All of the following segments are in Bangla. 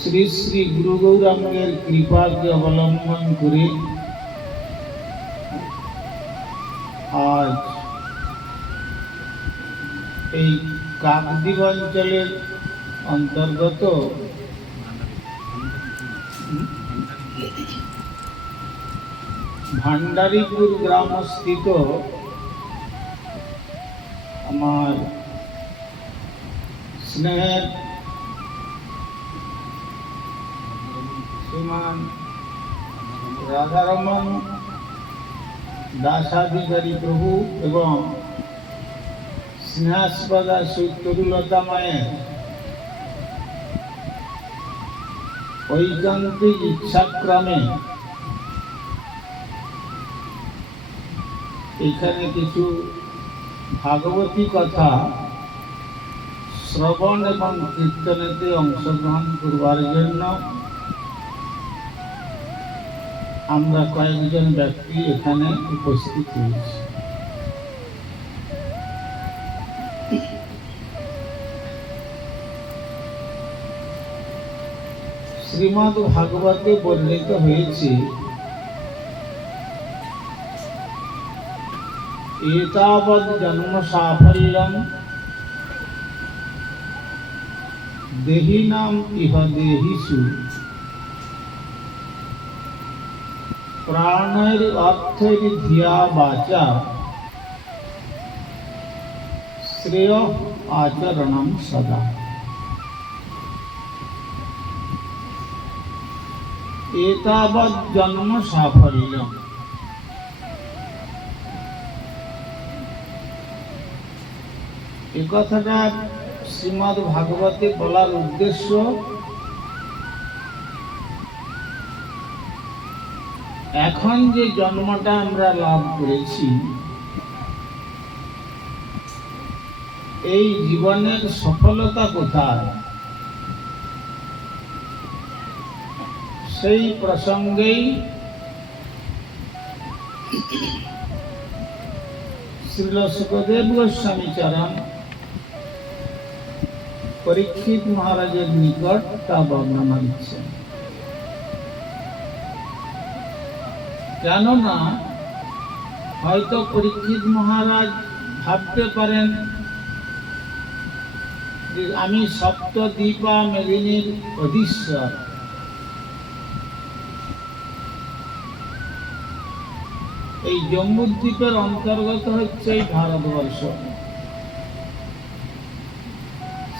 শ্রী শ্রী গুরু গৌরাঙ্গের কৃপাকে অবলম্বন করে আজ এই কাকদ্বীপ অঞ্চলের অন্তর্গত ভান্ডারীপুর গ্রামস্থিত আমার স্নেহের শ্রীমান রাধারমন দাসাধিকারী প্রভু এবং স্নেহাস্পদা তরুলতা মায়ের ঐকান্তিক ইচ্ছাক্রমে এখানে কিছু ভাগবতী কথা শ্রবণ এবং কীর্তনেতে অংশগ্রহণ করবার জন্য আমরা কয়েকজন ব্যক্তি এখানে উপস্থিত হয়েছি। শ্রীমদ্ ভাগবতে বর্ণিত হয়েছে, এতাবৎ জন্ম সাফল্যম দেহিনাম ইহ দেহিষু প্রাণের অর্থের ধিয়া বাচা শ্রেয় আচরণম সদা। এতাবৎ জন্ম সাফল্যম, এ কথাটা শ্রীমদ্ ভাগবতে বলার উদ্দেশ্য এখন যে জন্মটা আমরা লাভ করেছি, এই জীবনের সফলতা কোথায়, সেই প্রসঙ্গেই শ্রীল সুখদেব গোস্বামী চরণ পরীক্ষিত মহারাজের নিকট তা বর্ণনা দিচ্ছেন। কেননা হয়তো পরীক্ষিত মহারাজ ভাবতে পারেন যে আমি সপ্তদ্বীপা মেদিনীর অধীশ্বর, এই জম্বুদ্বীপের অন্তর্গত হচ্ছে এই ভারতবর্ষ।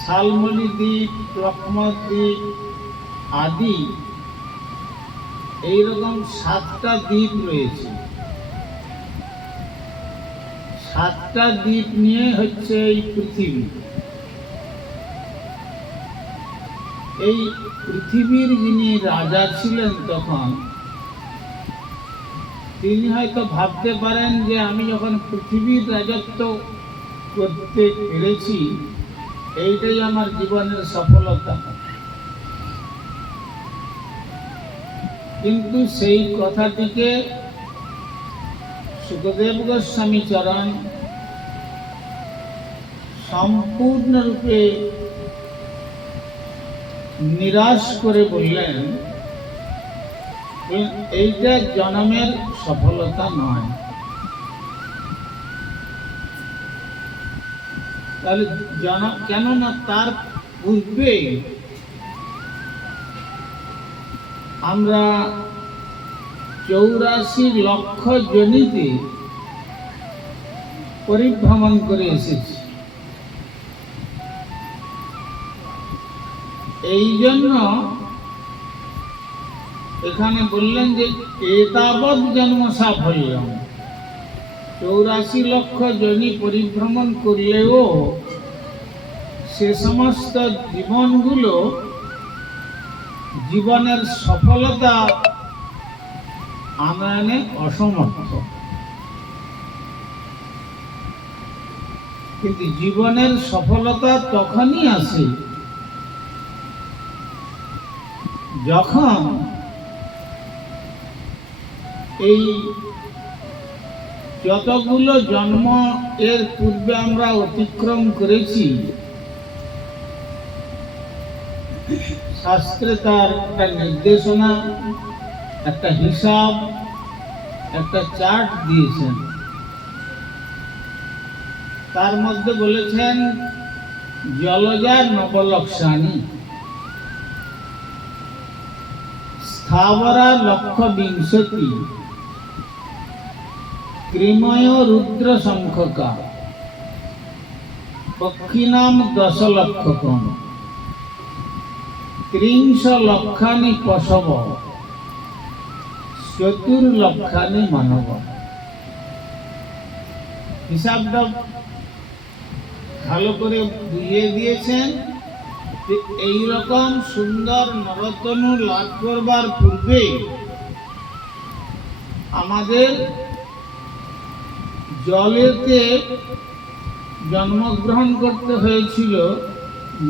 শালমলি দ্বীপ, লক্ষ্মদ্বীপ আদি এইরকম 7টা দ্বীপ রয়েছে। 7টা দ্বীপ নিয়ে হচ্ছে এই পৃথিবী। এই পৃথিবীর যিনি রাজা ছিলেন তখন, তিনি হয়তো ভাবতে পারেন যে আমি যখন পৃথিবীর রাজত্ব করতে পেরেছি, এইটাই আমার জীবনের সফলতা। কিন্তু সেই কথাটিকে সুখদেব গোস্বামী চরণ সম্পূর্ণরূপে নিরাশ করে বললেন, এইটা জন্মের সফলতা নয়। তাহলে কেননা তার পূর্বে আমরা 84 লক্ষ জনিতে পরিভ্রমণ করে এসেছি। এই জন্য এখানে বললেন যে এতাবৎ জন্ম সাফল্যম, 84 লক্ষ জনি পরিভ্রমণ করলেও সে সমস্ত জীবনগুলো জীবনের সফলতা আনয়নে অসমর্থ। কিন্তু জীবনের সফলতা তখনই আসে যখন এই যতগুলো জন্ম এর পূর্বে আমরা অতিক্রম করেছি, শাস্ত্রে তার একটা নির্দেশনা, একটা হিসাব, একটা চার্ট দিয়েছেন। তার মধ্যে বলেছেন জলজা নবলক্ষানি, স্থাবরা লক্ষ বিংশতি, ক্রিময় রুদ্র সংখ্যকা, পক্ষিনাম 10 লক্ষকম, ত্রিংশ লক্ষানি পশব, চতুর্লক্ষানি মানব। হিসাবটা ভালো করে বুঝিয়ে দিয়েছেন যে এইরকম সুন্দর নরতনু লাভ করবার পূর্বে আমাদের জলেতে জন্মগ্রহণ করতে হয়েছিল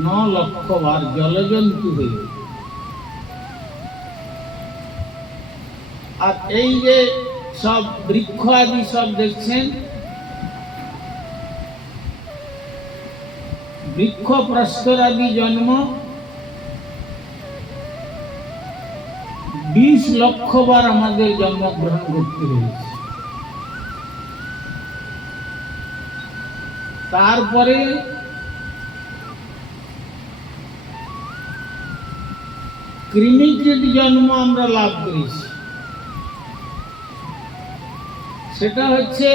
9 লক্ষ বার জলজন্তু হয়ে। আর এই যে সব বৃক্ষ আদি সব দেখছেন, বৃক্ষ প্রস্তর আদি জন্ম 20 লক্ষ বার আমাদের জন্মগ্রহণ করতে হয়েছে। তারপরে কৃমিকীট জন্ম আমরা লাভ করেছি, সেটা হচ্ছে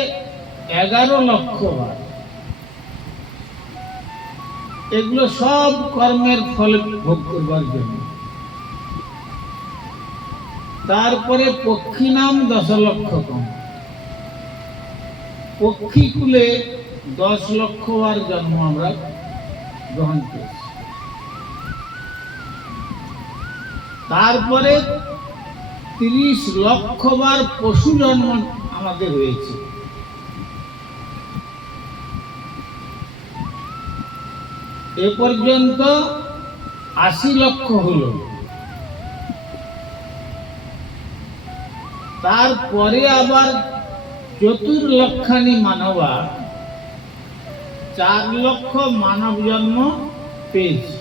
11 লক্ষ বার। এগুলো সব কর্মের ফলে ভোগ করবার জন্য। তারপরে পক্ষী নাম 10 লক্ষকম, পক্ষীকুলে 10 লক্ষ বার জন্ম আমরা গ্রহণ করেছি। তারপরে 30 লক্ষ বার পশু জন্ম আমাদের হয়েছে। এ পর্যন্ত 80 লক্ষ হলো। তারপরে আবার চতুর্লক্ষানি মানবা, 4 লক্ষ মানব জন্ম পেয়েছে।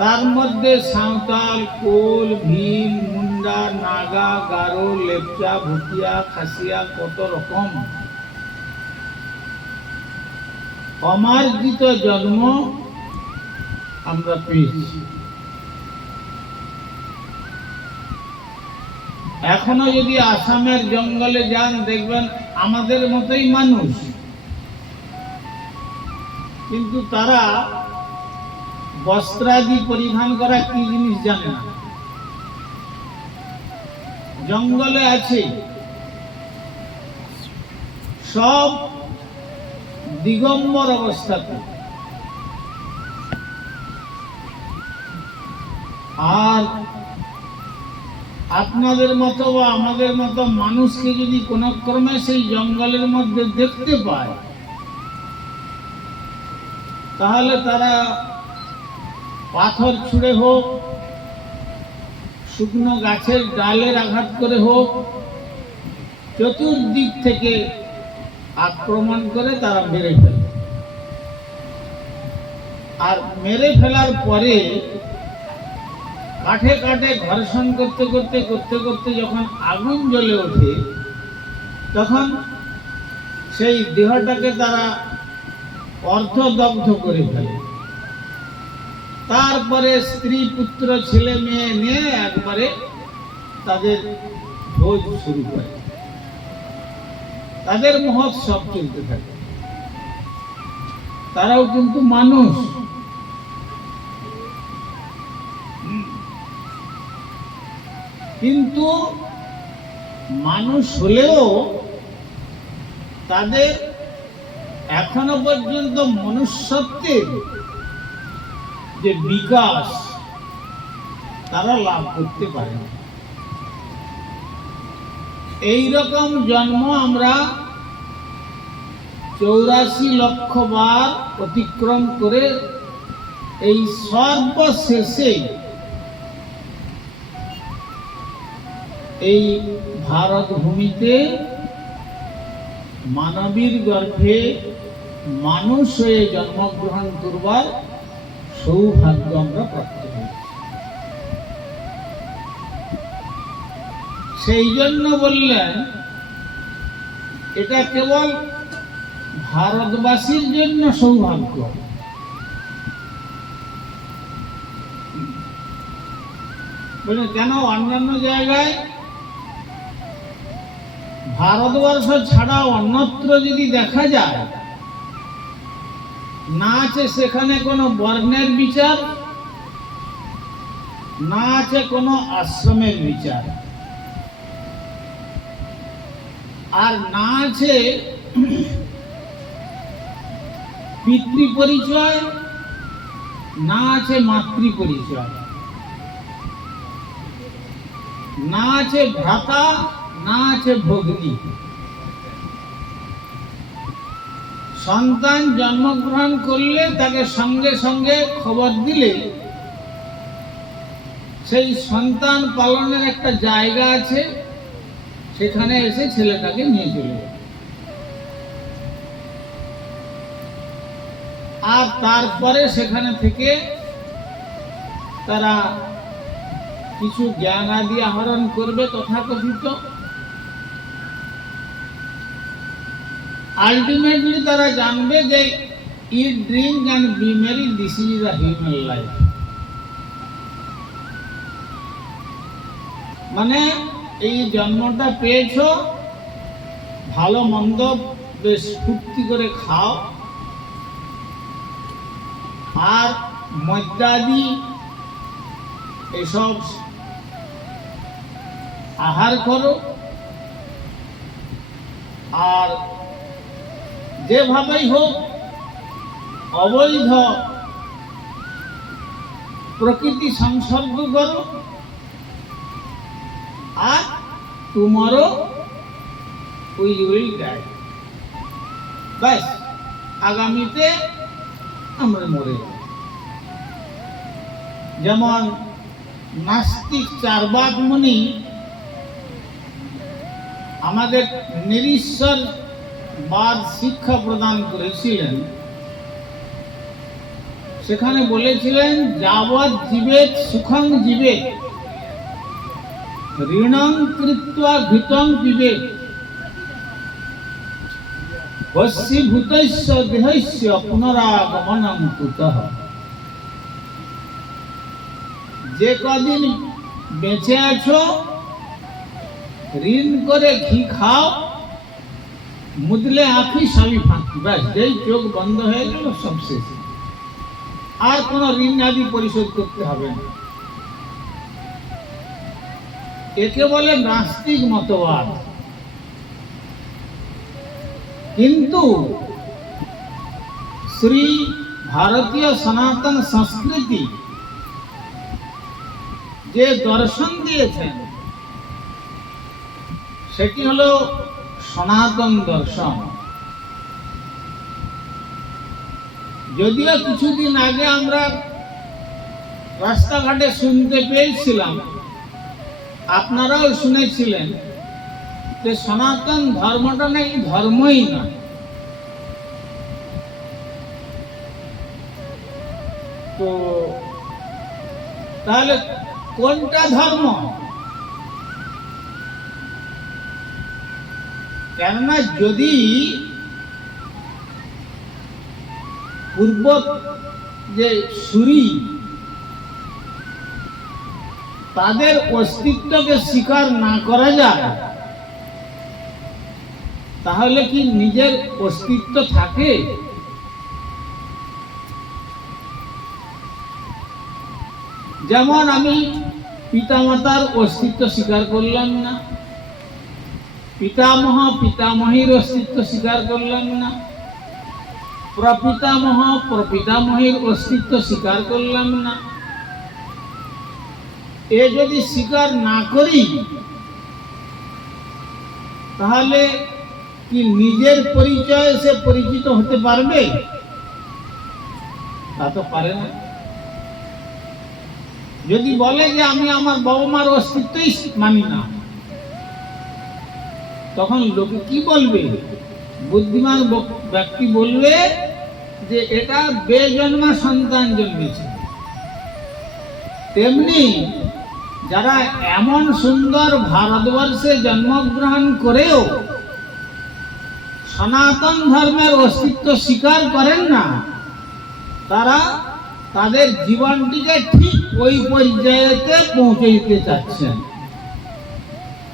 তার মধ্যে সাঁওতাল, কোল, ভীল, মুন্ডা, নাগা, গারো, লেপচা, ভুটিয়া, খাসিয়া, কত রকম অমার্জিত জন্ম আমরা পেয়েছি। এখনো যদি আসামের জঙ্গলে যান, দেখবেন আমাদের মতোই মানুষ, কিন্তু তারা বস্ত্রাদি পরিধান করা কি জিনিস জানে না। জঙ্গলে আছে, সব দিগম্বর অবস্থাতে। আর আপনাদের মতো বা আমাদের মতো মানুষকে যদি কোন ক্রমে সেই জঙ্গলের মধ্যে দেখতে পায়, তাহলে তারা পাথর ছুঁড়ে হোক, শুকনো গাছের ডালের আঘাত করে হোক, চতুর্দিক থেকে আক্রমণ করে তারা মেরে ফেলে। আর মেরে ফেলার পরে কাঠে কাঠে ঘর্ষণ করতে করতে করতে করতে যখন আগুন জ্বলে ওঠে, তখন সেই দেহটাকে তারা অর্ধদগ্ধ করে ফেলে। তারপরে স্ত্রী, পুত্র, ছেলে মেয়ে নিয়ে একবারে তাদের ভোজ শুরু করে, তাদের মহোৎসব চলতে থাকে। তারাও কিন্তু মানুষ। কিন্তু মানুষ হলেও তাদের এখনো পর্যন্ত মনুষ্যত্বের যে বিকাশ তারা লাভ করতে পারে না। এইরকম জন্ম আমরা 84 লক্ষ বার অতিক্রম করে এই সর্বশেষে এই ভারত ভূমিতে মানবীর গর্ভে মানুষ হয়ে জন্মগ্রহণ করবার সৌভাগ্য আমরা প্রাপ্ত হই। সেই জন্য বললেন এটা কেবল ভারতবাসীর জন্য সৌভাগ্য। বলে কেন? অন্যান্য জায়গায় ভারতবর্ষ ছাড়া অন্যত্র যদি দেখা যায়, না আছে সেখানে কোনো বর্ণের বিচার, না আছে কোনো আশ্রমের বিচার, আর না আছে পিতৃ পরিচয়, না আছে মাতৃ পরিচয়, না আছে ভ্রাতা, না আছে ভগ্নী। সন্তান জন্মগ্রহণ করলে তাকে সঙ্গে সঙ্গে খবর দিলে সেই সন্তান পালনের একটা জায়গা আছে, সেখানে এসে ছেলেটাকে নিয়ে চলে যায়। আর তারপরে সেখানে থেকে তারা কিছু জ্ঞান আদি আহরণ করবে তথাকথিত। আলটিমেটলি তারা জানবে যে eat, drink and be merry, this is the human life। মানে এই জন্মটা পেয়েছো, ভালো মন্দ বেশ ফুর্তি করে খাও, আর মদ্যাদি এসব আহার করো, আর যেভাবেই হোক অবৈধ প্রকৃতি সংসর্গ করো, আর তোমারও উইল ডাই। ব্যাস, আগামীতে আমরা মরে যাব। যেমন নাস্তিক চার্বাক মুনি আমাদের নিরীশ্বরবাদ শিক্ষা প্রদান করেছিলেন। সেখানে বলেছিলেন যাবৎ জীবেত সুখং জীবেত, ঋণং কৃত্বা ঘৃতং পিবেত, বশীভূতস্য দেহস্য পুনরাগমনং কুতঃ। যে কদিন বেঁচে আছো ঋণ করে ঘি খাও, মুদলে আঁখি সবই ফাঁকি। ব্যাস, যেই চোখ বন্ধ হয়ে গেল সব শেষ, আর কোন ঋণ আদি পরিশোধ করতে হবে না। একে বলে নাস্তিক মতবাদ। কিন্তু শ্রী ভারতীয় সনাতন সংস্কৃতি যে দর্শন দিয়েছেন সেটি হলো সনাতন দর্শন। যদিও কিছুদিন আগে আমরা রাস্তাঘাটে শুনতে পেয়েছিলাম, আপনারাও শুনেছিলেন, যে সনাতন ধর্মটা নাকি ধর্মই নয়। তো তাহলে কোনটা ধর্ম? কেননা যদি পূর্ব যে সুরি তাদের অস্তিত্বকে স্বীকার না করা যায়, তাহলে কি নিজের অস্তিত্ব থাকে? যেমন আমি পিতামাতার অস্তিত্ব স্বীকার করলাম না, পিতামহ পিতামহীর অস্তিত্ব স্বীকার করলাম না, প্রপিতামহ প্রপিতামহীর অস্তিত্ব স্বীকার করলাম না। এ যদি স্বীকার না করি, তাহলে কি নিজের পরিচয়ে সে পরিচিত হতে পারবে? তা তো পারে না। যদি বলে যে আমি আমার বাবা মার অস্তিত্বই মানি না, তখন লোকে কি বলবে? বুদ্ধিমান ব্যক্তি বলবে যে এটা বেজন্মা সন্তান জন্মেছে। তেমনি যারা এমন সুন্দর ভারতবর্ষে জন্মগ্রহণ করেও সনাতন ধর্মের অস্তিত্ব স্বীকার করেন না, তারা তাদের জীবনটিকে ঠিক ওই পর্যায়েতে পৌঁছে দিতে চাচ্ছেন।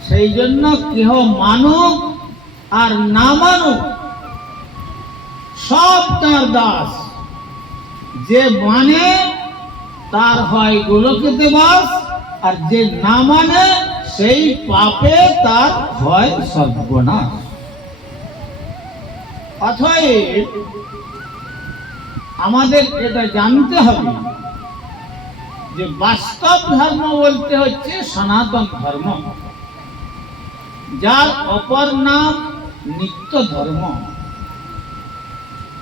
সেই জন্য কেহ মানুক আর না মানুক সব তার দাস। যে মানে তার হয় গোলকেতে বাস, আর যে না মানে সেই পাপে তার হয় সর্বনাশ। অতএব আমাদের এটা জানতে হবে যে বাস্তব ধর্ম বলতে হচ্ছে সনাতন ধর্ম, যার অপর নাম নিত্য ধর্ম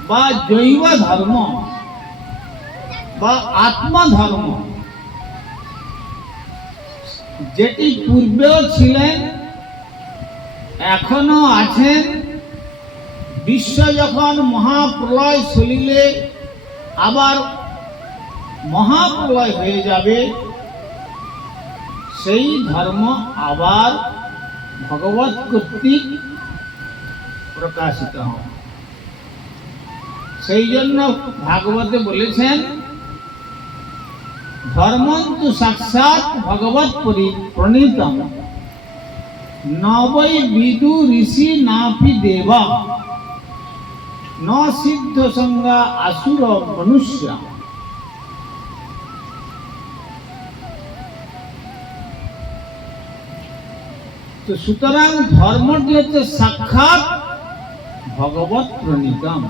বা জৈব ধর্ম বা আত্মা ধর্ম, যেটি পূর্বেও ছিলেন, এখনো আছেন। বিশ্ব যখন মহাপ্রলয় চলিলে আবার মহাপ্রলয় হয়ে যাবে, সেই ধর্ম আবার ভগবৎ কর্তৃক প্রকাশিত হয়। সেই জন্য ভাগবতে বলেছেন, ধর্মন্তু সাক্ষাৎ ভগবৎ প্রণীতম নবৈ বিদু ঋষি নাপি দেবা ন সিদ্ধ সঙ্গা আসুর মনুষ্য। তো সুতরাং ধর্মটি হচ্ছে সাক্ষাৎ ভগবৎ প্রণীতম।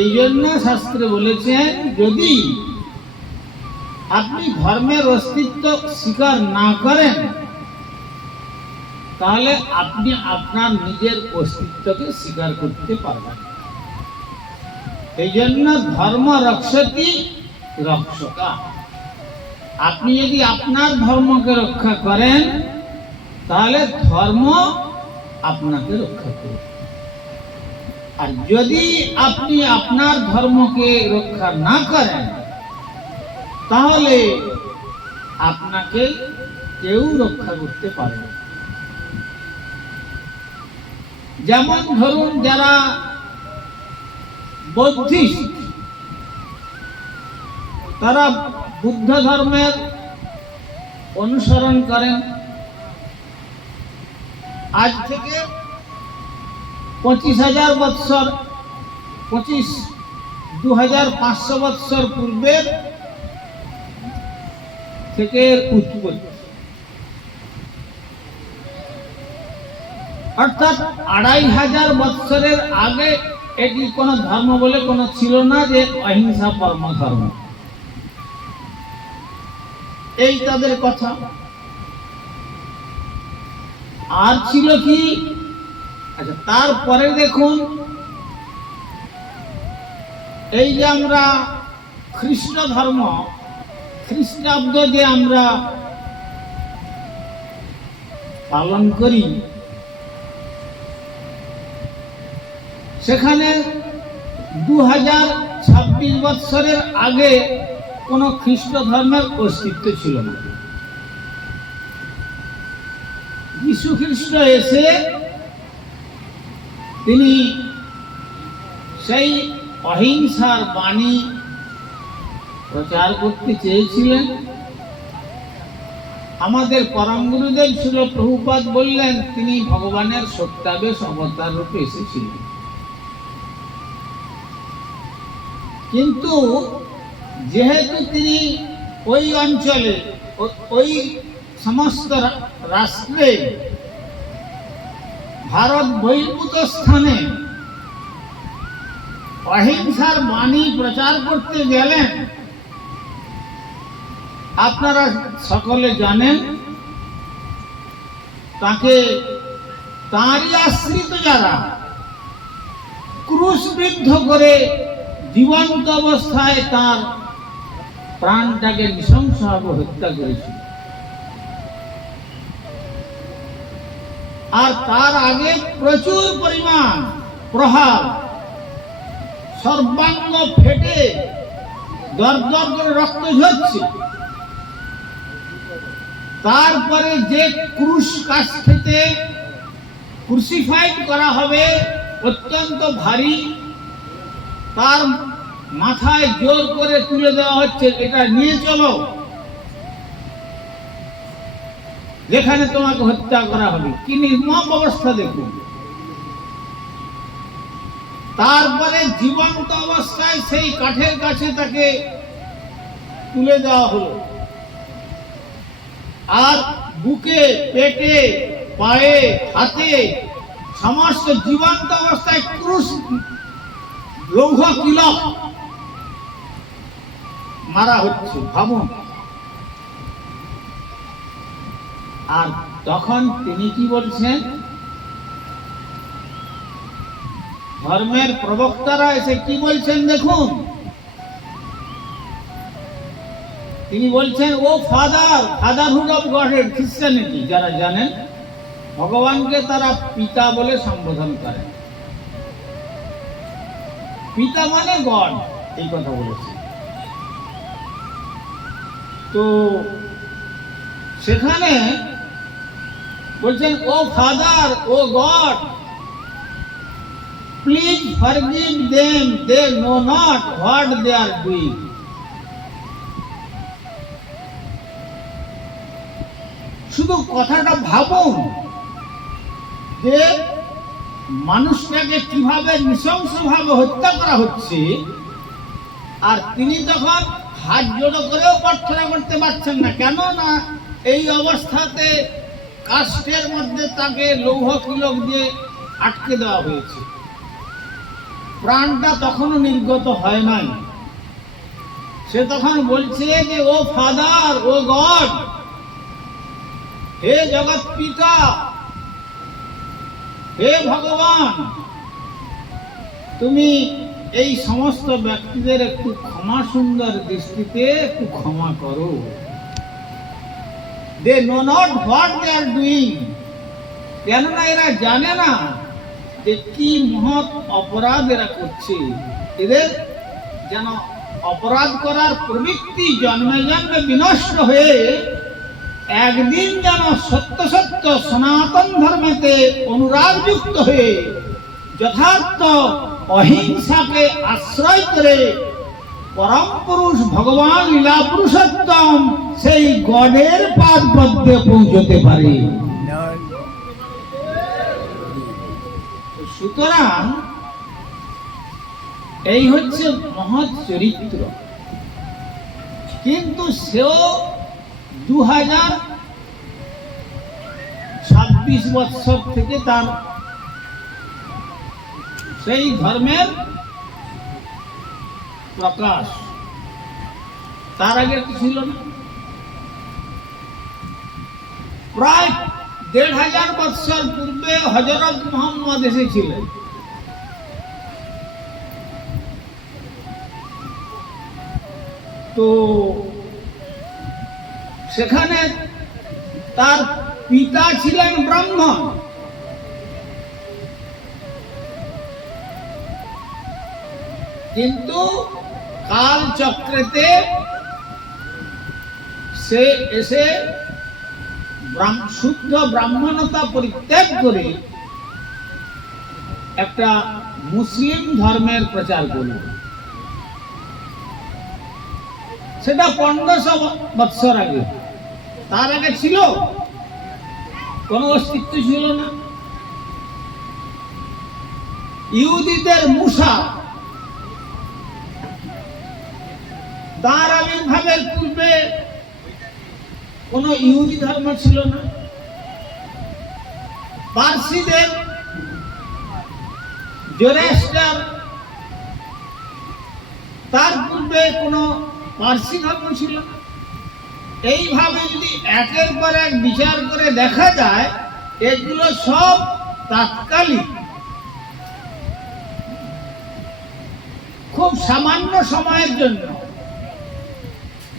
এই জন্য শাস্ত্রে বলেছেন, যদি আপনি ধর্মের অস্তিত্ব স্বীকার না করেন, তাহলে আপনি আপনার নিজের অস্তিত্বকে স্বীকার করতে পারবেন। এই জন্য ধর্ম রক্ষতি রক্ষকা। আপনি যদি আপনার ধর্মকে রক্ষা করেন, তাহলে ধর্ম আপনাকে রক্ষা করবে। আর যদি আপনি আপনার ধর্মকে রক্ষা না করেন, তাহলে আপনাকে কেউ রক্ষা করতে পারবে না। যেমন ধরুন, যারা বৌদ্ধিস্ট, তারা বুদ্ধ ধর্মের অনুসরণ করেন। আজ থেকে 25,000 বৎসর 25,500 বৎসর পূর্বের থেকে উৎপত্তি, অর্থাৎ 2500 বৎসরের আগে এটি কোনো ধর্ম বলে কোনো ছিল না, যে অহিংসা পরম ধর্ম, এই তাদের কথা। আর ছিল কি? আচ্ছা, তারপরে দেখুন, এই যে আমরা খ্রিস্ট ধর্ম, খ্রিস্টাব্দ যে আমরা পালন করি, সেখানে 2026 বৎসরের আগে কোনো খ্রিস্ট ধর্মের অস্তিত্ব ছিল না। যীশু খ্রিস্ট এসে তিনি সেই অহিংসার বাণী প্রচার করতে চেয়েছিলেন। আমাদের পরম গুরুদেব ছিল প্রভুপাদ বললেন, তিনি ভগবানের সত্যাবেশ অবতার রূপে এসেছিলেন। কিন্তু যেহেতু তিনি ওই অঞ্চলে, ওই সমস্ত রাষ্ট্রে, ভারত বহির্ভূত স্থানে অহিংসার বাণী প্রচার করতে গেলেন, আপনারা সকলে জানেন, তাকে তাঁরই আশ্রিত যারা ক্রুশবিদ্ধ করে জীবন্ত অবস্থায় তার প্রাণটাকে নৃশংসভাবে হত্যা করেছিল। আর তার আগে প্রচুর পরিমাণ প্রহার, সর্বাঙ্গ ফেটে দর দর করে রক্ত ঝরছে, তারপরে যে ক্রুশ কাষ্ঠেতে ক্রুসিফাইড করা হবে অত্যন্ত ভারী, তার মাথায় জোর করে তুলে দেওয়া হচ্ছে, এটা নিয়ে চলো, যেখানে তোমাকে হত্যা করা হবে। কি নির্মম অবস্থা দেখুন। তারপরে জীবন্ত অবস্থায় সেই কাঠের কাছে তাকে তুলে দেওয়া হলো, আর বুকে, পেটে, পায়ে, হাতে সমস্ত জীবন্ত অবস্থায় ক্রুশ, লৌহ কিলক মারা হচ্ছে, ভাবুন। আর তখন তিনি কি বলছেন? ধর্মের প্রবক্তারা এসে কি বলছেন দেখুন। তিনি বলছেন, ও ফাদারহুড অফ গডেড খ্রিস্টানিটি, যারা জানেন ভগবানকে তারা পিতা বলে সম্বোধন করেন, পিতা মানে গড, এই কথা বলেছে। তো সেখানে বলছেন, O Father, O God, please forgive them, they know not what they are doing. শুধু কথাটা ভাবুন যে মানুষটাকে কিভাবে নৃশংসভাবে হত্যা করা হচ্ছে, আর তিনি তখন হাত জোড়ো করেও প্রার্থনা করতে পারছেন না। কেন না এই অবস্থাতে কাষ্ঠের মধ্যে তাকে লৌহ কিলক দিয়ে আটকে দেওয়া হয়েছে, প্রাণটা তখনও নির্গত হয় নাই। সে তখন বলছে যে, ও ফাদার, ও গড, হে জগৎ পিতা, হে ভগবান, তুমি এই সমস্ত ব্যক্তিদের একটু ক্ষমা সুন্দর দৃষ্টিতে একটু ক্ষমা করো। They know not what they are doing. কেননা এরা জানে না যে কি মহৎ অপরাধ এরা করছে। এদের যেন অপরাধ করার প্রবৃত্তি জন্মে জন্মে বিনষ্ট হয়ে একদিন যেন সত্য সত্য সনাতন ধর্মেতে অনুরাগযুক্ত হয়ে যথার্থ অহিংসাকে আশ্রয় করে পরম পুরুষ ভগবান লীলা পুরুষোত্তম সেই গডের পাদ পদ্মে পৌঁছতে পারে। সুতরাং এই হচ্ছে মহৎ চরিত্র। কিন্তু সেও 2026 বৎসর থেকে তার সেই ধর্মের প্রকাশ, তার আগে কি ছিল না। প্রায় 1500 বৎসর পূর্বে হযরত মুহাম্মদ এসেছিলেন। তো সেখানে তার পিতা ছিলেন ব্রাহ্মণ, কিন্তু কালচক্রেতে সে এসে শুদ্ধ ব্রাহ্মণতা পরিত্যাগ করে একটা মুসলিম ধর্মের প্রচার করল। সেটা 1500 বৎসর আগে। তার আগে ছিল কোন অস্তিত্ব ছিল না। ইহুদিদের মূসা, তার আবির্ভাবের পূর্বে কোন ইহুদি ধর্ম ছিল না। পার্সিদের জোরেস্টার, তার পূর্বে কোন পার্সি ধর্ম ছিল না। এইভাবে যদি একের পর এক বিচার করে দেখা যায়, এগুলো সব তাৎকালিক, খুব সামান্য সময়ের জন্য।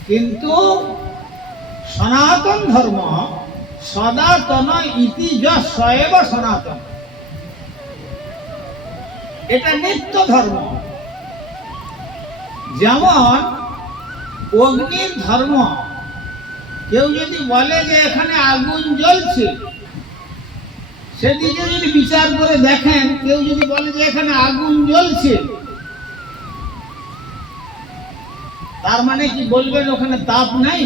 কিন্তু সনাতন ধর্ম সনাতন ইতি যস্যৈব সনাতন, এটা নিত্য ধর্ম। যেমন অগ্নির ধর্ম, কেউ যদি বলে যে এখানে আগুন জ্বলছে, সেদিকে যদি বিচার করে দেখেন, কেউ যদি বলে যে এখানে আগুন জ্বলছে, তার মানে কি বলবেন ওখানে তাপ নাই?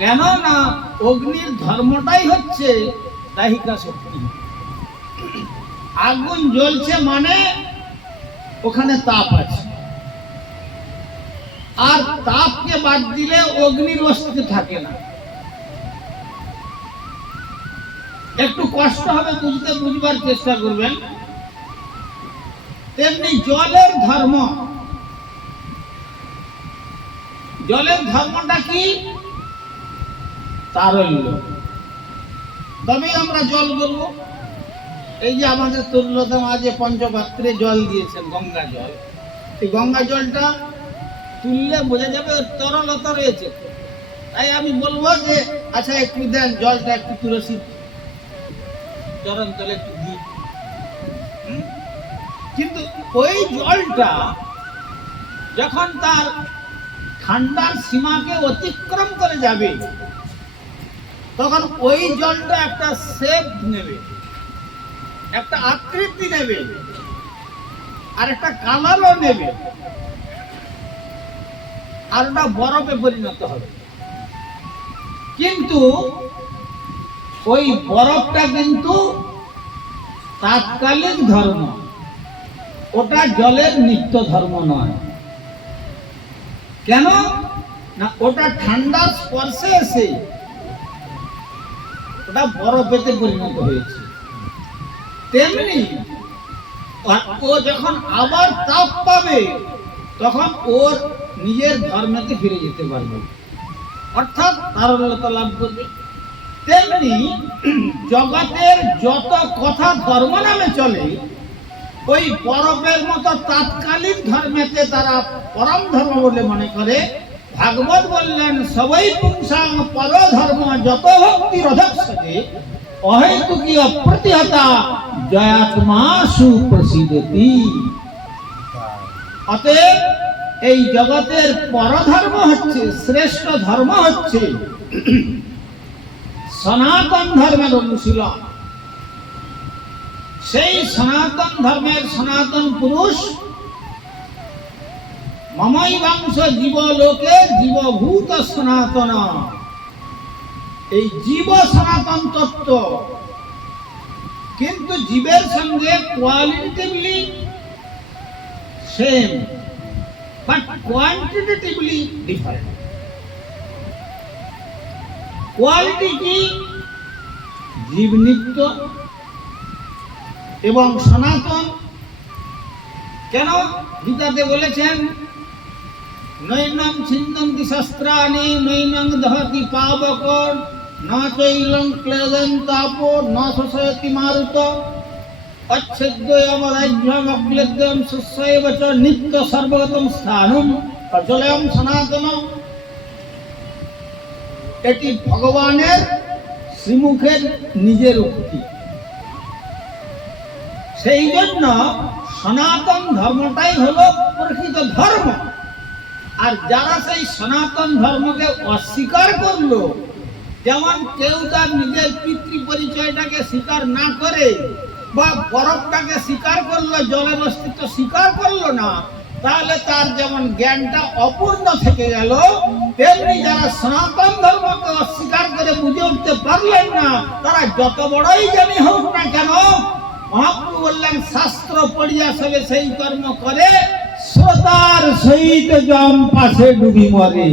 কেন না অগ্নির ধর্মটাই হচ্ছে দাহিকা শক্তি। আগুন জ্বলছে মানে ওখানে তাপ আছে, আর তাপকে বাদ দিলে অগ্নির অস্তিত্ব থাকে না। একটু কষ্ট হবে বুঝতে, বুঝবার চেষ্টা করবেন। তেমনি জলের ধর্ম, জলের ধর্মটা কি? তারল্য। তবেই আমরা জল বলবো। এই যে আমাদের তুল্যতম আজকে পঞ্চপাত্রে জল দিয়েছেন, গঙ্গা জল, এই গঙ্গা জলটা তুললে বোঝা যাবে ওর তরলতা রয়েছে। তাই আমি বলবো যে আচ্ছা একটু দেন জলটা, একটু তুলসী চরণ তলে একটু দিই। কিন্তু ওই জলটা যখন তার ঠান্ডার সীমাকে অতিক্রম করে যাবে, তখন ওই জলটা একটা শেপ নেবে, একটা আকৃতি নেবে, আর একটা কালারও নেবে, আর ওটা বরফে পরিণত হবে। কিন্তু ওই বরফটা কিন্তু তাৎকালিক ধর্ম, ওটা জলের নিত্য ধর্ম নয়। কেন না ওটা ঠান্ডার স্পর্শে এসে ওটা বরফেতে পরিণত হয়েছে। তেমনি ও যখন আবার তাপ পাবে, তখন ওর নিজের ধর্মেতে ফিরে যেতে পারবে, অর্থাৎ তারল্যতা লাভ করবে। তেমনি জগতের যত কথা ধর্ম নামে চলে, ওই বরফের মতো তাৎকালিক ধর্মেতে তারা পরম ধর্ম বলে মনে করে। ভাগবত বললেন, সবই পুংসাং পর ধর্ম যত ভক্তি রধক্ষতে অহেতুকি অপ্রতিহতা জয়াত্মা সুপ্রসিদ্ধতি। অতএব এই জগতের পরধর্ম হচ্ছে, শ্রেষ্ঠ ধর্ম হচ্ছে সনাতন ধর্মের অনুশীলন। সেই সনাতন ধর্মের সনাতন পুরুষ মমৈবাংশ জীবলোকে জীবভূত সনাতন, এই জীব সনাতন তত্ত্ব, কিন্তু জীবের সঙ্গে qualitatively same but কোয়ান্টিটেটিভলি different. Quality কি? জীব নিত্য এবং সনাতন। কেন? গীতাতে বলেছেন, নৈনং ছিন্দন্তি শস্ত্রাণি নৈনং দহতি পাবক ন চৈলং ক্লেদং তাপো ন শোষয়তি মারুত অচ্ছেদ্যমরাজ্যমগ্লেদ্যম শস্যৈব চ নিত্য সর্বগতম স্থানম অচলয়ম সনাতন। এটি ভগবানের শ্রীমুখের নিজের উক্তি। সেই জন্য সনাতন ধর্মটাই হলো প্রকৃত ধর্ম। আর যারা সেই সনাতন ধর্মকে অস্বীকার করলো, যেমন কেউ তার নিজের পিতৃ পরিচয়টাকে স্বীকার না করে, বা বরফটাকে স্বীকার করলো, জলের অস্তিত্ব স্বীকার করলো না, তাহলে তার যেমন জ্ঞানটা অপূর্ণ থেকে গেল, তেমনি যারা সনাতন ধর্মকে অস্বীকার করে বুঝে উঠতে পারলেন না, তারা যত বড়ই জ্ঞানী হোক না কেন, মহাপ্রভু বললেন, শাস্ত্র পড়িয়া সবে সেই কর্ম করে, শ্রোতার সহিত জম পাশে ডুবি মরে।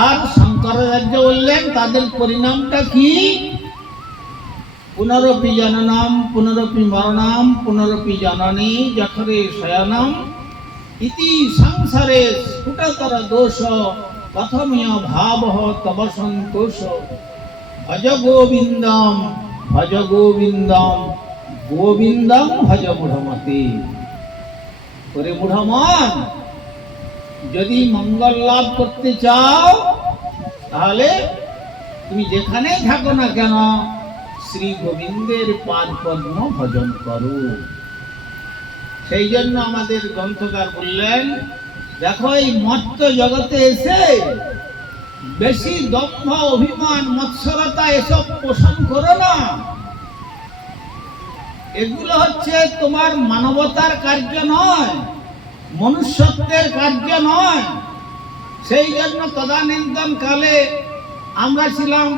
আর শঙ্করাচার্য বললেন, তাদের পরিণামটা কি? পুনরপি জননম পুনরপি মরণম পুনরপি জননী জঠরে শয়নম ইতি সংসারে স্ফুটতর দোষ কথমীয় ভাব তব সন্তোষ। ভজ গোবিন্দম ভজ গোবিন্দম গোবিন্দম ভজ মূঢ়মতে। ওরে মূঢ়মন, যদি মঙ্গল লাভ করতে চাও, তাহলে তুমি যেখানেই থাকো না কেন, শ্রী গোবিন্দের পাদ পদ্ম ভজন করো। সেই জন্য আমাদের গ্রন্থকার বললেন, দেখো এই মত্ত জগতে এসে বেশি দম্ভ, অভিমান, মৎসরতা এসব পোষণ করো না। এগুলো হচ্ছে তোমার মানবতার কার্য নয়, মনুষ্যত্বের কার্য নয়। সেই জন্য তদানীন্তন কালে আমরা ছিলাম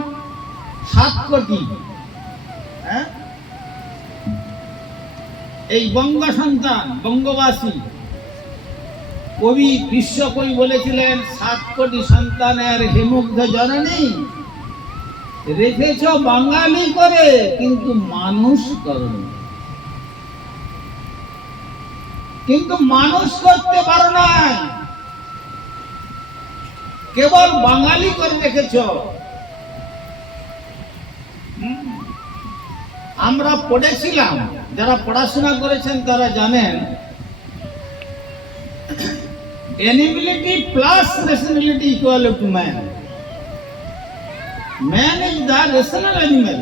7 কোটি, হ্যাঁ, এই বঙ্গ সন্তান, বঙ্গবাসী। কবি, বিশ্বকবি বলেছিলেন, 7 কোটি সন্তানের হেমুগ্ধ জননী রেখেছ বাঙালি করে, কিন্তু মানুষ করনি। কিন্তু মানুষ করতে পারো না, কেবল বাঙালি করে রেখেছ। আমরা পড়েছিলাম, যারা পড়াশোনা করেছেন তারা জানেন, animality plus rationality equal to man. Man is the rational animal.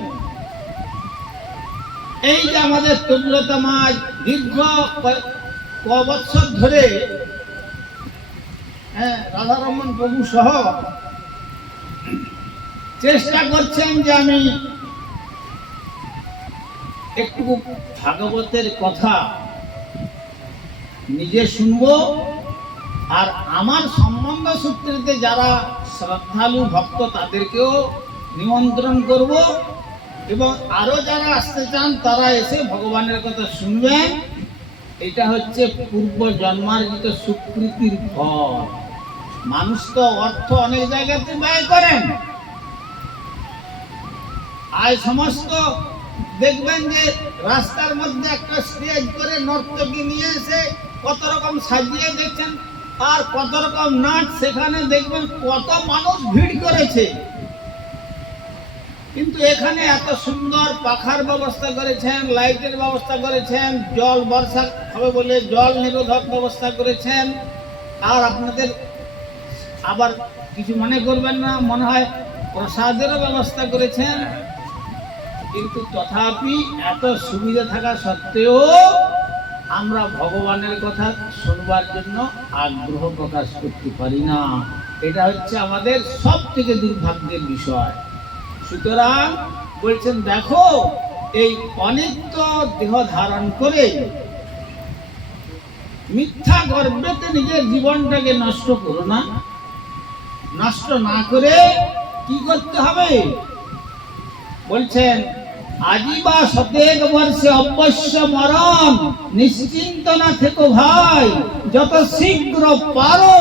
এই যে আমাদের তরুলতা মাছ দীর্ঘ কবৎসর ধরে, রাধারমন প্রভু সহ চেষ্টা করছেন যে আমি একটু ভাগবতের কথা নিজে শুনবো, আর আমার সম্বন্ধ সূত্রেতে যারা শ্রদ্ধালু ভক্ত তাদেরকেও নিমন্ত্রণ করব, এবং আরো যারা আসতে চান তারা এসে ভগবানের কথা শুনবেন। এটা হচ্ছে পূর্ব জন্মার্জিত সুকৃতির ফল। মানুষ তো অর্থ অনেক জায়গাতে ব্যয় করেন, আর সমস্ত দেখবেন যে রাস্তার মধ্যে একটা স্টেজ করে নর্তকী নিয়ে এসে কত রকম সাজিয়ে দেখছেন, আর কত রকম নাচ, সেখানে দেখবেন কত মানুষ ভিড় করেছে। কিন্তু এখানে এত সুন্দর পাখার ব্যবস্থা করেছেন, লাইটের ব্যবস্থা করেছেন, জল বর্ষা হবে বলে জল নিরোধক ব্যবস্থা করেছেন, আর আপনাদের আবার কিছু মনে করবেন না, মনে হয় প্রসাদেরও ব্যবস্থা করেছেন। কিন্তু তথাপি এত সুবিধা থাকা সত্ত্বেও আমরা ভগবানের কথা শুনবার জন্য আগ্রহ প্রকাশ করতে পারি না। এটা হচ্ছে আমাদের সব থেকে দুর্ভাগ্যের বিষয়। সুতরাং বলছেন, দেখো এই অনিত্য দেহ ধারণ করে মিথ্যা গর্বেতে নিজের জীবনটাকে নষ্ট করো না। নষ্ট না করে কি করতে হবে বলছেন, আজীবা শতেক বর্ষে অবশ্য মরণ, নিশ্চিন্ত না থেকো ভাই, যত শীঘ্র পারো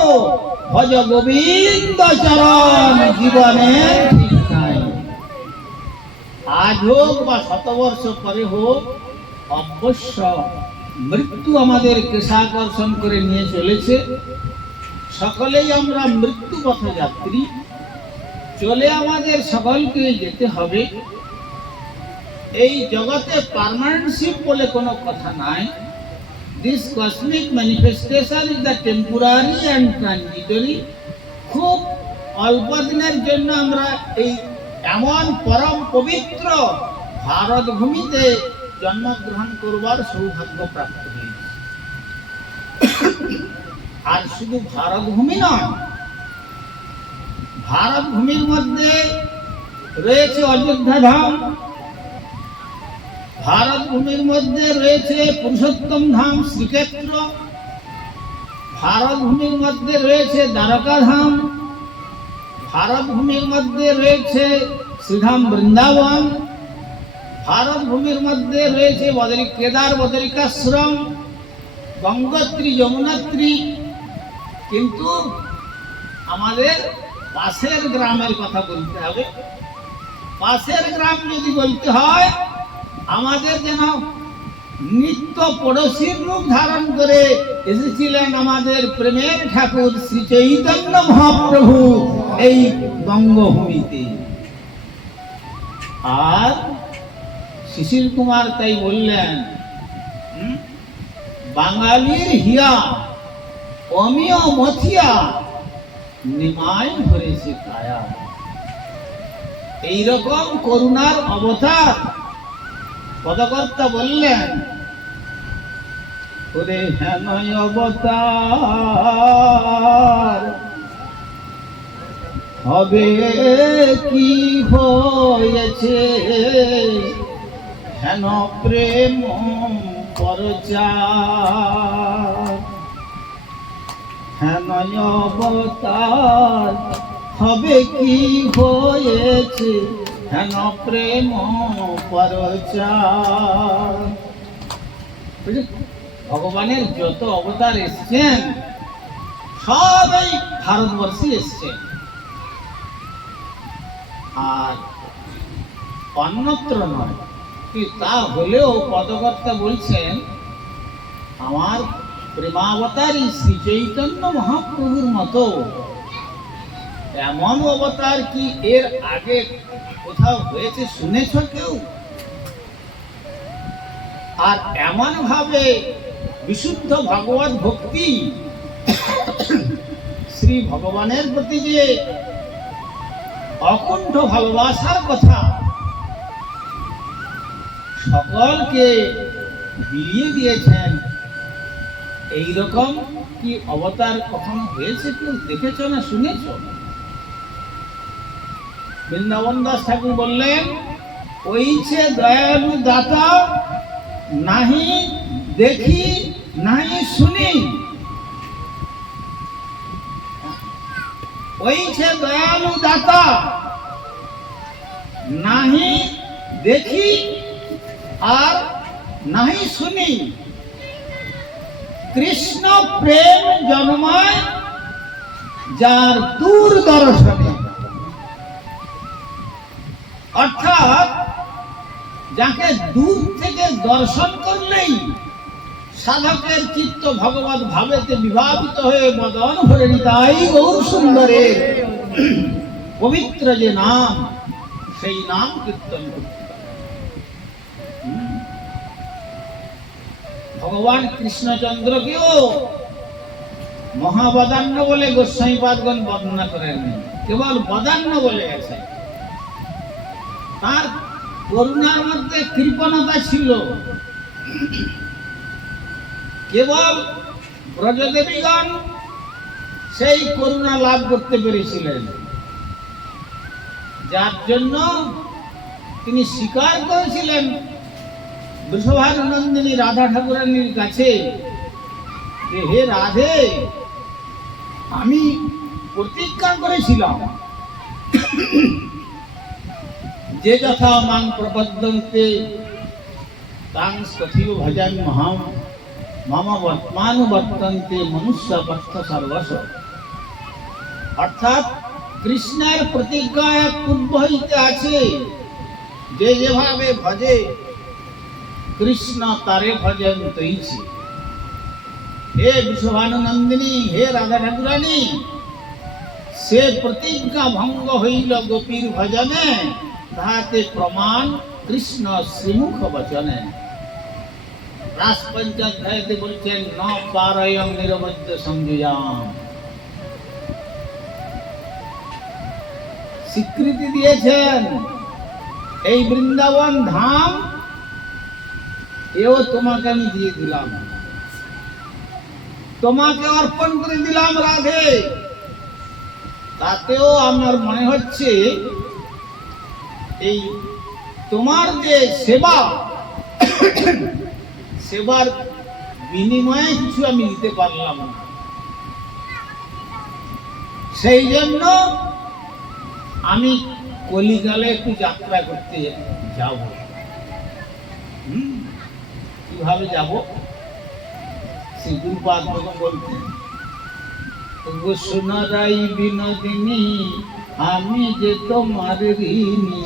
ভজ গোবিন্দ চরণ, জীবনে ঠিক নাই। আজ হোক বা 100 বর্ষ পরে হোক, অবশ্য মৃত্যু আমাদের কেশাকর্ষণ করে নিয়ে চলেছে। সকলেই আমরা মৃত্যু পথযাত্রী, চলে আমাদের সকলকে যেতে হবে। এই জগতে পার্মানেন্টশিপ বলে কোনো কথা নাই। This cosmic manifestation is the temporary and transitory. খুব অল্প দিনের জন্য আমরা এই এমন পরম পবিত্র ভারত ভূমিতে জন্মগ্রহণ করবার সৌভাগ্য প্রাপ্ত হয়েছে। আর শুধু ভারত ভূমি নয়, ভারত ভূমির মধ্যে রয়েছে অযোধ্যা ধাম, ভারত ভূমির মধ্যে রয়েছে পুরুষোত্তম ধাম শ্রীক্ষেত্র, ভারত ভূমির মধ্যে রয়েছে দ্বারকা ধাম, ভারত ভূমির মধ্যে রয়েছে শ্রীধাম বৃন্দাবন, ভারত ভূমির মধ্যে রয়েছে কেদার বদরিকাশ্রম, গঙ্গোত্রী, যমুনোত্রী। কিন্তু আমাদের পাশের গ্রামের কথা বলতে হবে। পাশের গ্রাম যদি বলতে হয়, আমাদের যেন নিত্য পড়শির রূপ ধারণ করে এসেছিলেন আমাদের প্রেমের ঠাকুর শ্রী চৈতন্য মহাপ্রভু এই বঙ্গভূমিতে। আর শিশির কুমার তাই বললেন, বাঙালির হিয়া অমিয় মথিয়া, নিমাই ধরেছে কায়া। এইরকম করুণার অবতার পদকর্তা বললেন, ওরে হেন অবতার হবে কি হয়েছে, হেন প্রেম পরচার। হেন অবতার হবে কি হয়েছে, হেন প্রেম পরচার। ভগবানের যত অবতার এসছেন সবাই ভারতবর্ষে এসছেন, আর অন্যত্র নয়। তা হলেও পদকর্তা বলছেন আমার প্রেমাবতারী শ্রী চৈতন্য মহাপ্রভুর মতো এমন অবতার কি এর আগে কোথাও হয়েছে শুনেছ কেউ? আর এমন ভাবে বিশুদ্ধ ভগবত ভক্তি, শ্রী ভগবানের প্রতি যে অকুণ্ঠ ভালোবাসার কথা সকলকে বিলিয়ে দিয়েছেন, এইরকম কি অবতার কখনো হয়েছে কেউ দেখেছ না শুনেছ? বৃন্দাবন দাস ঠাকুর বললেন ওইছে দয়ালু দাতা, নাহি দেখি নাহি শুনি। ওইছে দয়ালু দাতা, নাহি দেখি আর নাহি শুনি। কৃষ্ণ প্রেম জন্মায় যার দূরদর্শনে, অর্থাৎ যাকে দূর থেকে দর্শন করলেই সাধকের চিত্ত ভগবত ভাবেতে বিভাবিত হয়ে মদন ভরে নিতাই গৌর সুন্দরের পবিত্র যে নাম, সেই নাম কীর্তন করতে। ভগবান কৃষ্ণচন্দ্রকেও মহাবদান্য বলে গোস্বামীপাদগণ বর্ণনা করেন, কেবল বদান্য বলে গেছে। তার করুণার মধ্যে কৃপণতা ছিল, কেবল ব্রজদেবীগণ সেই করুণা লাভ করতে পেরেছিলেন, যার জন্য তিনি স্বীকার করেছিলেন বৃষভানুনন্দিনী রাধা ঠাকুরানীর কাছে যে হে রাধে, আমি প্রতিজ্ঞা করেছিলাম যে যথা মাং প্রপদ্যন্তে তাং তথৈব ভজামি মহাম মম বর্তমানুবর্তন্তে মনুষ্য পথ সর্বস্ব। অর্থাৎ কৃষ্ণের প্রতিজ্ঞা পূর্ব হইতে আছে, যে যেভাবে ভজে কৃষ্ণ তারে ভজন তৈছি। হে বৃষভানুনন্দিনী, হে রাধা ঠাকুরানী, সে প্রতিজ্ঞা ভঙ্গ হইল গোপীর ভজনে, তাহাতে প্রমাণ কৃষ্ণ শ্রীমুখ বচনে। রাস পঞ্চাধ্যায়তে বলছেন ন পারয়ং নিরবধ্য সংযুজাম। স্বীকৃতি দিয়েছেন এই বৃন্দাবন ধাম এও তোমাকে আমি দিয়ে দিলাম, তোমাকে অর্পণ করে দিলাম রাধে। তাতেও আমার মনে হচ্ছে এই তোমার যে সেবা, সেবার বিনিময়ে কিছু আমি দিতে পারলাম না, সেই জন্য আমি কলিকালে একটু যাত্রা করতে যাব। কিভাবে যাব? শ্রী গুরুপাদ বলতেন সোনারাই বিনোদিনী আমি যে তোমার ঋণী,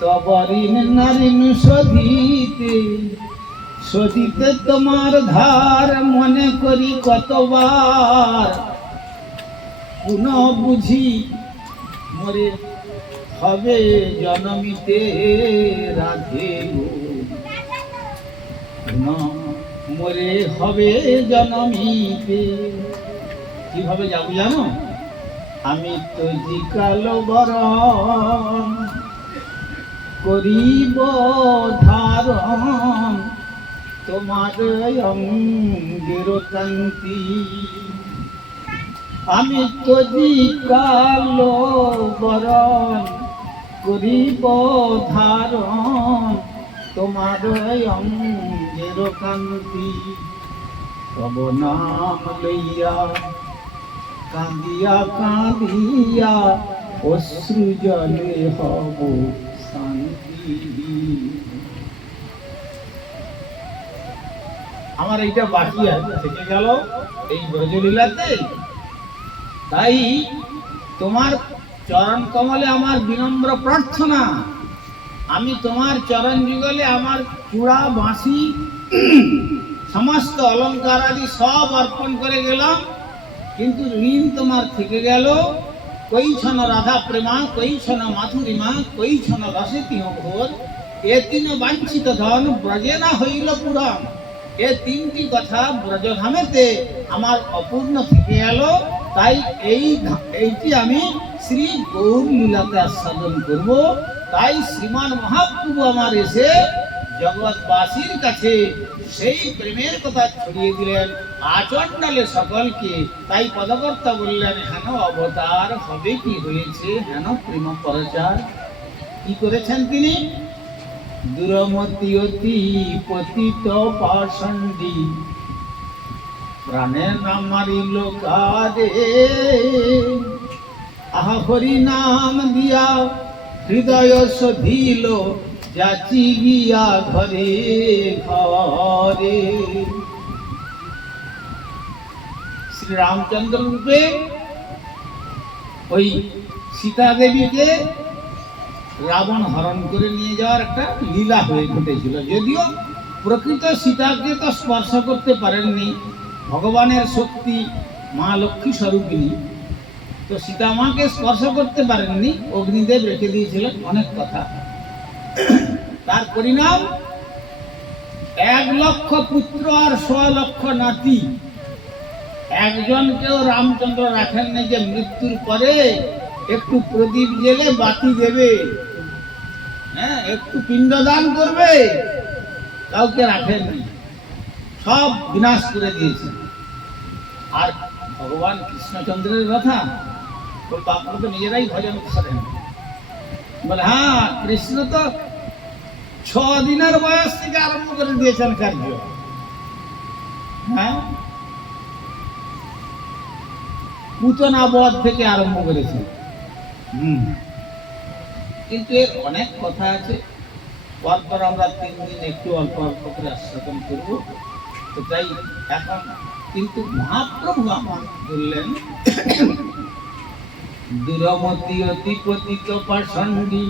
তব ঋণ নারিণ শোধিতে শোধিতে তোমার ধার মনে করি কতবার, পুনঃ বুঝি মরে হবে জনমিতে রাধে গো, পুনঃ মরে হবে জনমিতে। কিভাবে যাবো জানো? আমি তো জিকাল বরণ করিব ধারণ, তোমার অঙ্গের কান্তি। আমি তজি কালো বরণ করিব ধারণ, তোমার অঙ্গের কান্তি। তব নাম লইয়া কাঁদিয়া কাঁদিয়া অশ্রু জলে হব শান্তি। আমার এইটা বাকি আছে, থেকে গেল এই ব্রজলীলাতে। তাই তোমার চরণ কমলে আমার বিনম্র প্রার্থনা, আমি তোমার চরণ যুগলে আমার চূড়া বাঁশি সমস্ত অলঙ্কার আদি সব অর্পণ করে গেলাম, কিন্তু ঋণ তোমার থেকে গেল। কৈছন রাধা প্রেমা, কৈছন মাধুরিমা, কৈছন রসিতি ঘোর, এ তিন বাঞ্ছিত ধন ব্রজে না হইল পুরাণ। এ তিনটি কথা ব্রজধামেতে আমার অপূর্ণ থেকে গেল। তাই এইটি আমি শ্রী গৌর লীলাতে আস্বাদন করব। তাই শ্রীমান মহাপ্রভু আমার এসে জগৎবাসীর কাছে সেই প্রেমের কথা ছড়িয়ে দিলেন আচণ্ডালে সকলকে। তাই পদকর্তা বললেন, হেন অবতার হবে কি হয়েছে, হেন প্রেম প্রচার। কি করেছেন তিনি? দুরমতি অতি পতিত পাষণ্ডী, প্রাণের নাম মারিল কারে। আহা হরি নাম দিয়া হৃদয় শোধিল, যাচি গিয়া ঘরে ঘরে। শ্রী রামচন্দ্র রূপে ওই সীতা দেবীকে রাবণ হরণ করে নিয়ে যাওয়ার একটা লীলা হয়ে ঘটেছিল। যদিও প্রকৃত সীতাকে তো স্পর্শ করতে পারেননি, ভগবানের শক্তি মা লক্ষ্মী স্বরূপিণী, তো সীতা মাকে স্পর্শ করতে পারেননি, অগ্নিদেব রেখে দিয়েছিলেন অনেক কথা। তার পরিণাম 1,00,000 পুত্র আর 1,00,000 নাতি। একজনকেও রামচন্দ্র রাখেননি যে মৃত্যুর পরে একটু প্রদীপ জেলে বাতি দেবে, হ্যাঁ, একটু পিণ্ডদান করবে, কাউকে রাখেননি, সব বিনাশ করে দিয়েছেন। আর ভগবান কৃষ্ণচন্দ্রের কথা বলতো, আপনারা তো নিজেরাই ভজন করেন। বলে হ্যাঁ, কৃষ্ণ তো 6 দিনের বয়স থেকে আরম্ভ করে দিয়েছেন কার্য। হ্যাঁ, পুতনা বধ থেকে আরম্ভ করেছেন। কিন্তু এর অনেক কথা আছে, পরপর আমরা 3 দিন একটু অল্প অল্প করে আস্বাদন করব। তো তাই এখন কিন্তু মহাপ্রভু আমার বললেন, দুরমতি অতি পতিত পাষণ্ডী,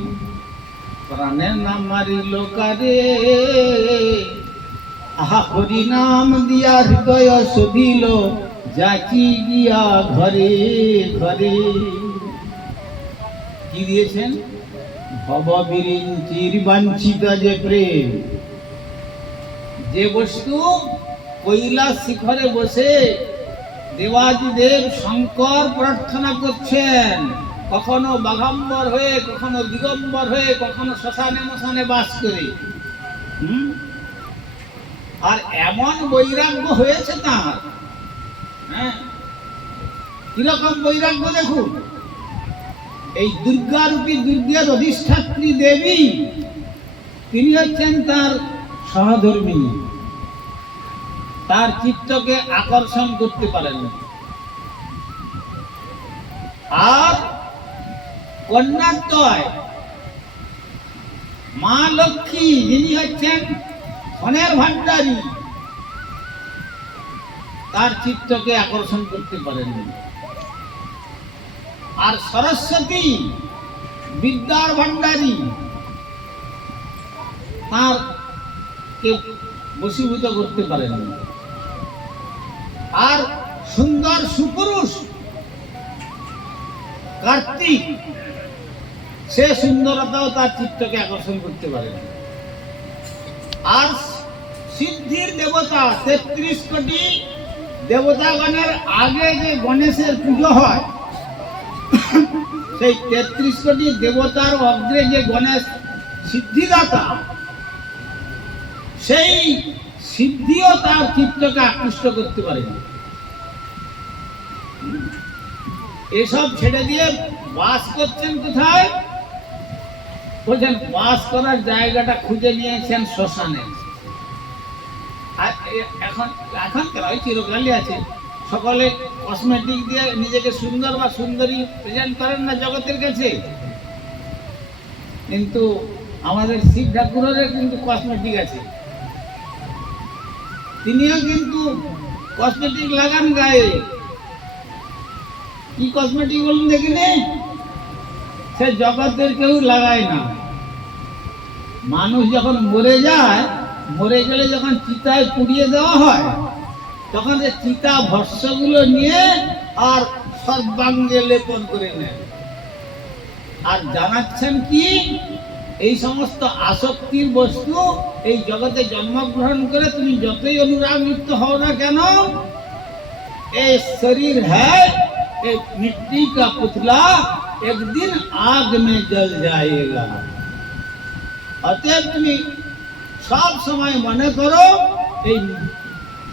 প্রাণের নাম মারিল কারে। আহা হরি নাম দিয়া হৃদয় শোধিল, যাচি গিয়া ঘরে ঘরে। কি দিয়েছেন? ভববিরিঞ্চির বাঞ্ছিত যে প্রেম, যে বস্তু কৈলাস শিখরে বসে দেবাদিদেব শঙ্কর প্রার্থনা করছেন, কখনো বাঘাম্বর হয়ে, কখনো দিগম্বর হয়ে, কখনো শ্মশানে মশানে বাস করে। আর এমন বৈরাগ্য হয়েছে তার, হ্যাঁ, কিরকম বৈরাগ্য দেখুন। এই দুর্গারূপী, দুর্গের অধিষ্ঠাত্রী দেবী, তিনি হচ্ছেন তার সহধর্মিনী। তার চিত্তকে আকর্ষণ করতে পারেন। আর কন্যাদ্বয় মা লক্ষ্মী, যিনি হচ্ছেন ধনের ভাণ্ডারী, তার চিত্তকে আকর্ষণ করতে পারেন। আর সরস্বতী বিদ্যার ভাণ্ডারী, তার কে বশীভূত করতে পারেন। আর সুন্দর সুপুরুষ কার্তিক, সে সুন্দরতাও তার চিত্তকে আকর্ষণ করতে পারেন। আর সিদ্ধির দেবতা 33 কোটি দেবতাগণের আগে যে গণেশের পুজো হয়, সেই 33 কোটি দেবতার অগ্রে যে গণেশ সিদ্ধিদাতা, সেই সিদ্ধিও তার চিত্তকে আকৃষ্ট করতে পারে না। এসব ছেড়ে দিয়ে বাস করছেন কোথায়? বলছেন বাস করার জায়গাটা খুঁজে নিয়েছেন শ্মশানে। আর এখন এখনকার ওই চিরকালই আছে, সকলে কসমেটিক দিয়ে নিজেকে সুন্দর বা সুন্দরী প্রেজেন্ট করেন না জগতের কাছে। কিন্তু আমাদের শিব ঠাকুরের কিন্তু কসমেটিক আছে, তিনিও কিন্তু কসমেটিক লাগান গায়ে। কি কসমেটিক বলুন দেখিনি? সে জগতের কেউ লাগায় না। মানুষ যখন মরে যায়, মরে গেলে যখন চিতায় পুড়িয়ে দেওয়া হয়, তখন যে চিতা ভস্মগুলো নিয়ে আর সর্বাঙ্গে লেপন করে নেয়। আর জানাচ্ছেন কি, এই সমস্ত আসক্তির বস্তু এই জগতে জন্মগ্রহণ করে তুমি যতই অনুরাগযুক্ত হও না কেন, এই শরীর হ্যায় एक मिट्टी का पुतला, एक दिन आग में जल जाएगा। অতএব তুমি সব সময় মনে করো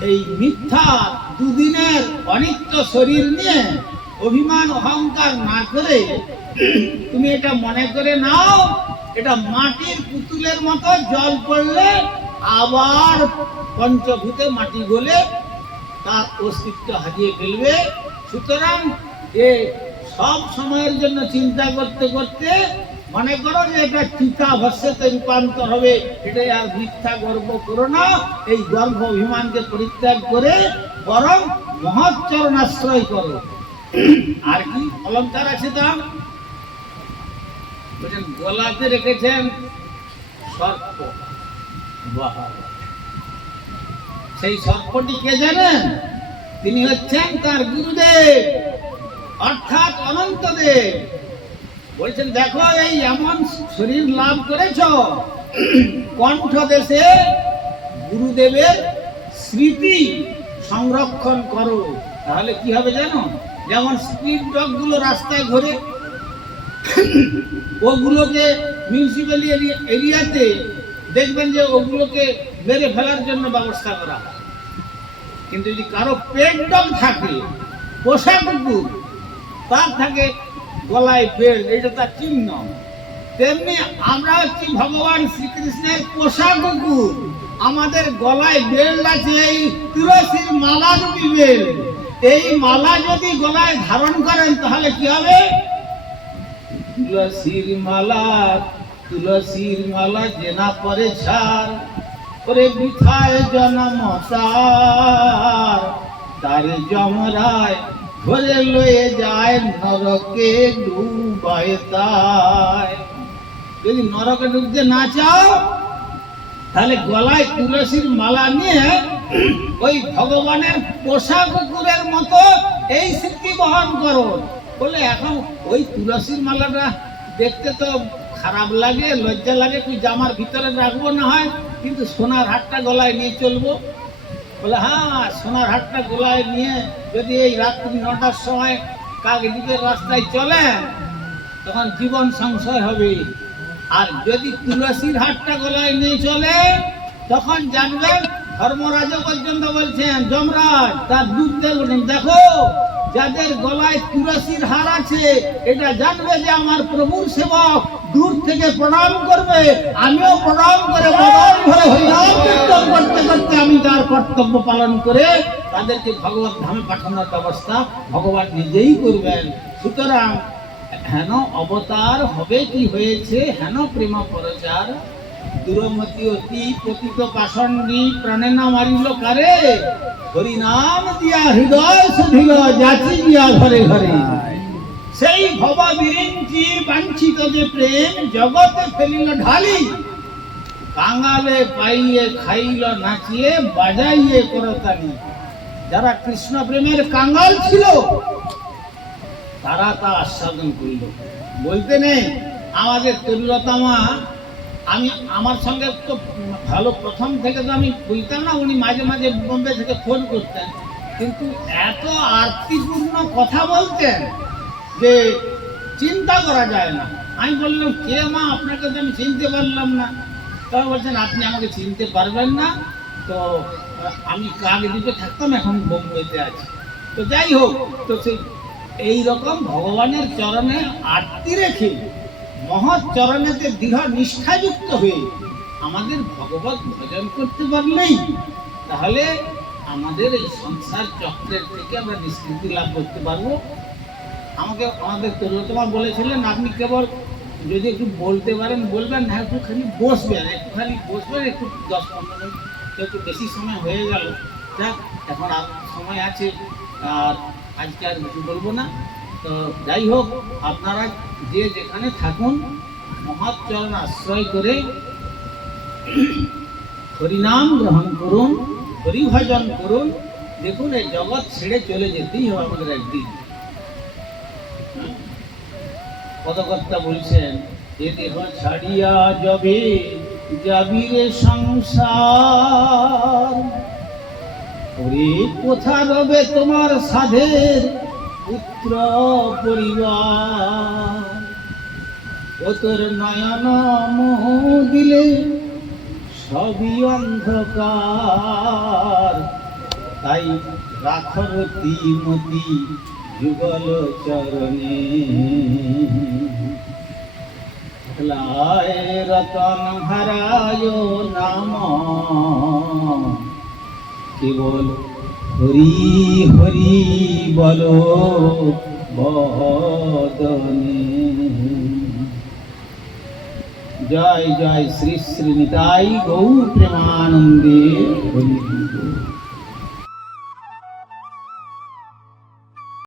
এই মিথ্যা দুদিনের অনিত্য শরীর নিয়ে অভিমান অহংকার না করে তুমি এটা মনে করে নাও, এটা মাটির পুতুলের মতো, জল পড়লে আবার পঞ্চভূতে মাটি গলে তার অস্তিত্ব হারিয়ে ফেলবে। সুতরাং এ সব সময়ের জন্য চিন্তা করতে করতে মনে করো যে এটা চিতা ভস্যতে রূপান্তর হবে, এটাই আর মিথ্যা গর্ব করো না। এই গর্ব অভিমানকে পরিত্যাগ করে বরং মহৎ চরণাশ্রয় করো। আর কি অলঙ্কার আছে তা বলছেন, গলাতে রেখেছেন সর্প। সেই সর্পটি কে জানেন? তিনি হচ্ছেন তার গুরুদেব, অর্থাৎ অনন্তদেব। বলছেন দেখো, এই এমন শরীর লাভ করেছ, কণ্ঠ দেশে গুরুদেবের স্মৃতি সংরক্ষণ করো। তাহলে কি হবে জানো? যেমন স্পিড ডগ গুলো রাস্তায় ঘোরে, ওগুলোকে মিউনিসিপ্যালি এরিয়াতে দেখবেন যে ওগুলোকে মেরে ফেলার জন্য ব্যবস্থা করা হয়। কিন্তু যদি কারো পেট ডগ থাকে, পোষা কুকুর, তার থাকে গলায় বেল, এটা তার চিহ্ন। তেমনি আমরা হচ্ছি ভগবান শ্রীকৃষ্ণের পোষা কুকুর, আমাদের গলায় বেল আছে, এই তুলসীর মালা রূপী বেল। এই মালা যদি গলায় ধারণ করেন তাহলে কি হবে? তুলসীর মালা জেনা পরে ছাড় করে বিথায় জনম তারে যমরায় ধরে লয়ে যায় নরকে ডুবায়। তাই যদি নরকে ডুবতে না চাও তাহলে গলায় তুলসীর মালা নিয়ে ওই ভগবানের পোষা কুকুরের মতো এই স্মৃতি বহন করো। বলে এখন ওই তুলসীর মালাটা দেখতে তো খারাপ লাগে, লজ্জা লাগে, তুই জামার ভিতরে রাখবো না হয়, কিন্তু সোনার হারটা গলায় নিয়ে চলবো। বলে হ্যাঁ, সোনার হারটা গলায় নিয়ে যদি এই রাত্রি 9টার সময় কাকদ্বীপের রাস্তায় চলেন তখন জীবন সংশয় হবে। আর যদি তুলসীর হারটা গলায় নিয়ে চলে তখন জানবেন, ধর্মরাজ পর্যন্ত বলছেন যমরাজ তার দুধ দেবেন, দেখো যাদের গলায় তুলসীর হার আছে এটা জানবে যে আমার প্রভুর সেবক, দূর থেকে প্রণাম করবে। আমিও প্রণাম করে হরিনাম কীর্তন করতে করতে আমি তার কর্তব্য পালন করে তাদেরকে ভগবত ধামে পাঠানোর ব্যবস্থা ভগবান নিজেই করবেন। সুতরাং হেন অবতার হবে কি হয়েছে, হেন প্রেম পরচার দূরমতি অতি পতিত পাষণ্ডী প্রাণে না মারিল কারে, হরিনাম দিয়া হৃদয় শুধিল যাচি দিয়া ঘরে ঘরে। সেই ভবা বিরিঞ্চি বাঞ্ছিত যে প্রেম জগতে ফেলিল ঢালি, কাঙালে পাইয়ে খাইল নাচিয়ে বাজাইয়ে করতালি। যারা কৃষ্ণ প্রেমের কাঙাল ছিল তারা তা আস্বাদন করিল। বলতে নেই আমাদের তরুলতা মা, আমি আমার সঙ্গে তো ভালো প্রথম থেকে তো আমি বলতাম না, উনি মাঝে মাঝে বোম্বে থেকে ফোন করতেন, কিন্তু এত আরতিপূর্ণ কথা বলতেন যে চিন্তা করা যায় না। আমি বললাম কে মা, আপনাকে তো আমি চিনতে পারলাম না। তখন বলছেন আপনি আমাকে চিনতে পারবেন না, তো আমি কাকদ্বীপে থাকতাম, এখন বোম্বেতে আছি। তো যাই হোক, তো সেই এইরকম ভগবানের চরণে আরতি রেখে মহৎ চরণেতে দৃঢ় নিষ্ঠাযুক্ত হয়ে আমাদের ভগবত ভজন করতে পারলেই তাহলে আমাদের এই সংসার চক্রের থেকে আমরা নিষ্কৃতি লাভ করতে পারবো। আমাদের তরুণতমা বলেছিলেন, আপনি কেবল যদি একটু বলতে পারেন বলবেন, না একটুখানি বসবেন, একটু 10-15 মিনিট, একটু বেশি সময় হয়ে গেল। যাক, এখন আর সময় আছে, আর আজকে আর কিছু বলবো না। তো যাই হোক, আপনারা যে যেখানে থাকুন মহৎ চরণ আশ্রয় করে হরিনাম গ্রহণ করুন, হরিভজন করুন। দেখুন, এই জগৎ ছেড়ে চলে যেতেই হবে আমাদের একদিন। পদকর্তা বলছেন, এ দেহ ছাড়িয়া যবে যাবি রে সংসার, ওরে কোথা রবে তোমার সাধের পুত্র পরিবার, ও তোর নয়ন মোহ দিলে সবই অন্ধকার, তাই রাখরতি মতি যুগল চরণে, লায় রতন হারায় নাম, কেবল হরি হরি বলো বদনে। জয় জয় শ্রী শ্রী নিতাই গৌর প্রেমানন্দে হরি।